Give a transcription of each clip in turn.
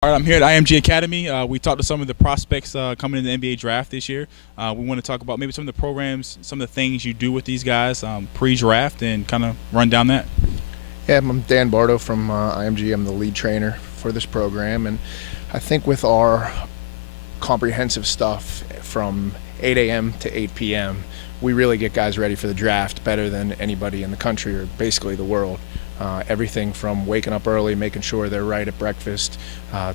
All right, I'm here at IMG Academy. We talked to some of the prospects coming in the NBA draft this year. We want to talk about maybe some of the programs, some of the things you do with these guys pre-draft, and kind of run down that. Yeah, I'm Dan Bardo from IMG. I'm the lead trainer for this program, and I think with our comprehensive stuff from 8 a.m. to 8 p.m., we really get guys ready for the draft better than anybody in the country or basically the world. Everything from waking up early, making sure they're right at breakfast,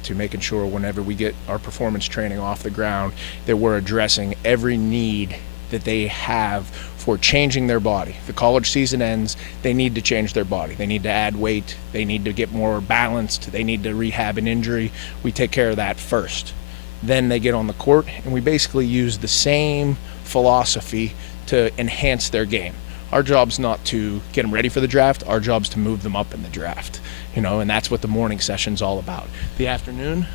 to making sure whenever we get our performance training off the ground that we're addressing every need that they have for changing their body. The college season ends, they need to change their body. They need to add weight, they need to get more balanced, they need to rehab an injury. We take care of that first. Then they get on the court, and we basically use the same philosophy to enhance their game. Our job's not to get them ready for the draft. Our job's to move them up in the draft, and that's what the morning session's all about. The afternoon,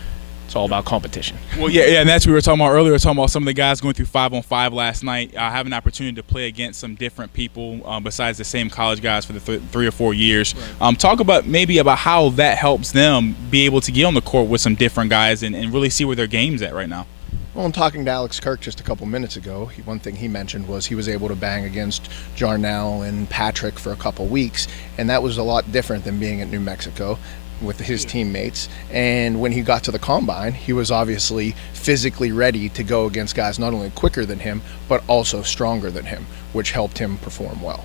it's all about competition. Well, yeah, and that's what we were talking about earlier. We were talking about some of the guys going through 5-on-5 last night. I have an opportunity to play against some different people besides the same college guys for the 3 or 4 years. Right. Talk about how that helps them be able to get on the court with some different guys and really see where their game's at right now. Well, I'm talking to Alex Kirk just a couple minutes ago. One thing he mentioned was he was able to bang against Jarnell and Patrick for a couple weeks, and that was a lot different than being at New Mexico with his teammates. And when he got to the combine, he was obviously physically ready to go against guys not only quicker than him, but also stronger than him, which helped him perform well.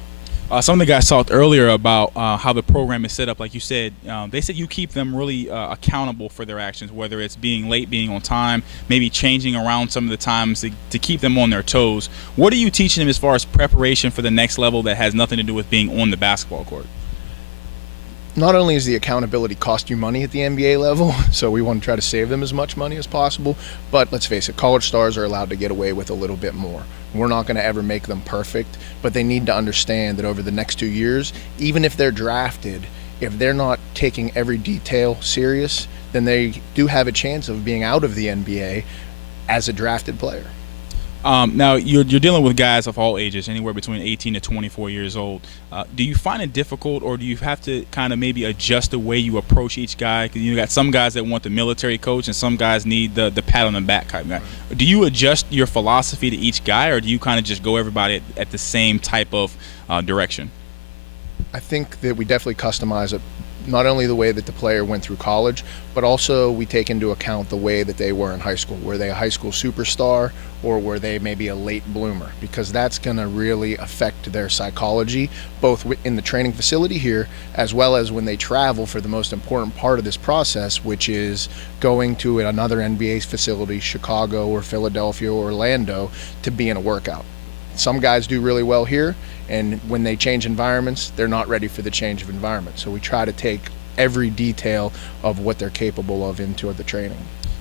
Some of the guys talked earlier about how the program is set up. Like you said, they said you keep them really accountable for their actions, whether it's being late, being on time, maybe changing around some of the times to keep them on their toes. What are you teaching them as far as preparation for the next level that has nothing to do with being on the basketball court? Not only does the accountability cost you money at the NBA level, so we want to try to save them as much money as possible, but let's face it, college stars are allowed to get away with a little bit more. We're not going to ever make them perfect, but they need to understand that over the next 2 years, even if they're drafted, if they're not taking every detail serious, then they do have a chance of being out of the NBA as a drafted player. Now, you're dealing with guys of all ages, anywhere between 18 to 24 years old. Do you find it difficult, or do you have to kind of maybe adjust the way you approach each guy? Because you got some guys that want the military coach, and some guys need the pat on the back type guy. Right. Do you adjust your philosophy to each guy, or do you kind of just go everybody at the same type of direction? I think that we definitely customize it. Not only the way that the player went through college, but also we take into account the way that they were in high school. Were they a high school superstar, or were they maybe a late bloomer? Because that's going to really affect their psychology, both in the training facility here, as well as when they travel for the most important part of this process, which is going to another NBA facility, Chicago or Philadelphia or Orlando, to be in a workout. Some guys do really well here, and when they change environments, they're not ready for the change of environment. So we try to take every detail of what they're capable of into the training.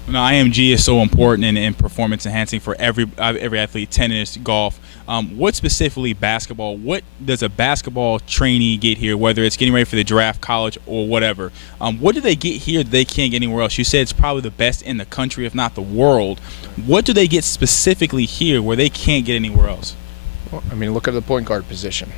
Now, IMG is so important in performance enhancing for every athlete: tennis, golf. What specifically basketball? What does a basketball trainee get here, whether it's getting ready for the draft, college, or whatever? What do they get here that they can't get anywhere else? You said it's probably the best in the country, if not the world. What do they get specifically here where they can't get anywhere else? Well, I mean, look at the point guard position.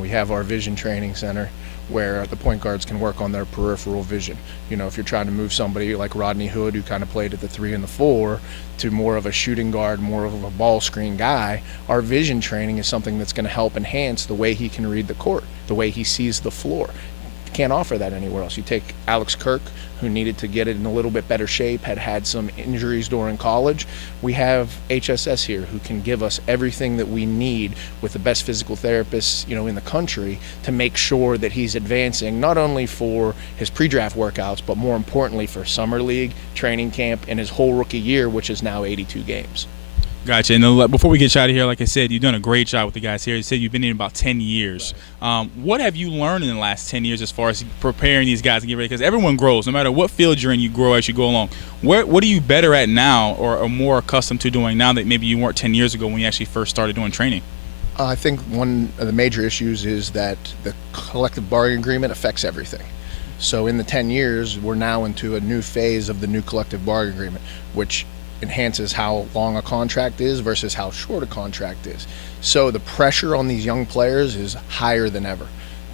We have our vision training center where the point guards can work on their peripheral vision. If you're trying to move somebody like Rodney Hood, who kind of played at the 3 and the 4, to more of a shooting guard, more of a ball screen guy, our vision training is something that's going to help enhance the way he can read the court, the way he sees the floor. Can't offer that anywhere else. You take Alex Kirk, who needed to get it in a little bit better shape, had some injuries during college. We have HSS here who can give us everything that we need with the best physical therapists, in the country, to make sure that he's advancing not only for his pre-draft workouts, but more importantly for summer league, training camp, and his whole rookie year, which is now 82 games. Gotcha. And before we get you out of here, like I said, you've done a great job with the guys here. You said you've been in about 10 years. Right. What have you learned in the last 10 years as far as preparing these guys to get ready? Because everyone grows. No matter what field you're in, you grow as you go along. What are you better at now, or more accustomed to doing now that maybe you weren't 10 years ago when you actually first started doing training? I think one of the major issues is that the collective bargaining agreement affects everything. So in the 10 years, we're now into a new phase of the new collective bargaining agreement, which enhances how long a contract is versus how short a contract is. So the pressure on these young players is higher than ever.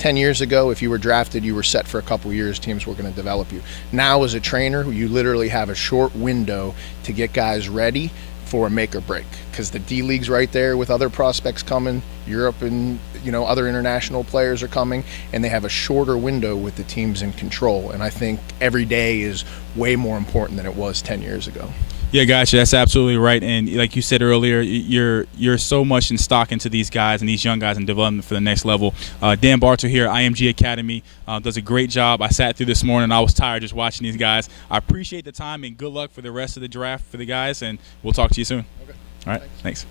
10 years ago, if you were drafted, you were set for a couple years. Teams were going to develop you. Now, as a trainer, you literally have a short window to get guys ready for a make or break, because the D League's right there with other prospects coming. Europe and other international players are coming, and they have a shorter window with the teams in control. And I think every day is way more important than it was 10 years ago. Yeah, gotcha. That's absolutely right. And like you said earlier, you're so much in stock into these guys and these young guys and development for the next level. Dan Bartle here, IMG Academy, does a great job. I sat through this morning. I was tired just watching these guys. I appreciate the time, and good luck for the rest of the draft for the guys, and we'll talk to you soon. Okay. All right. Thanks.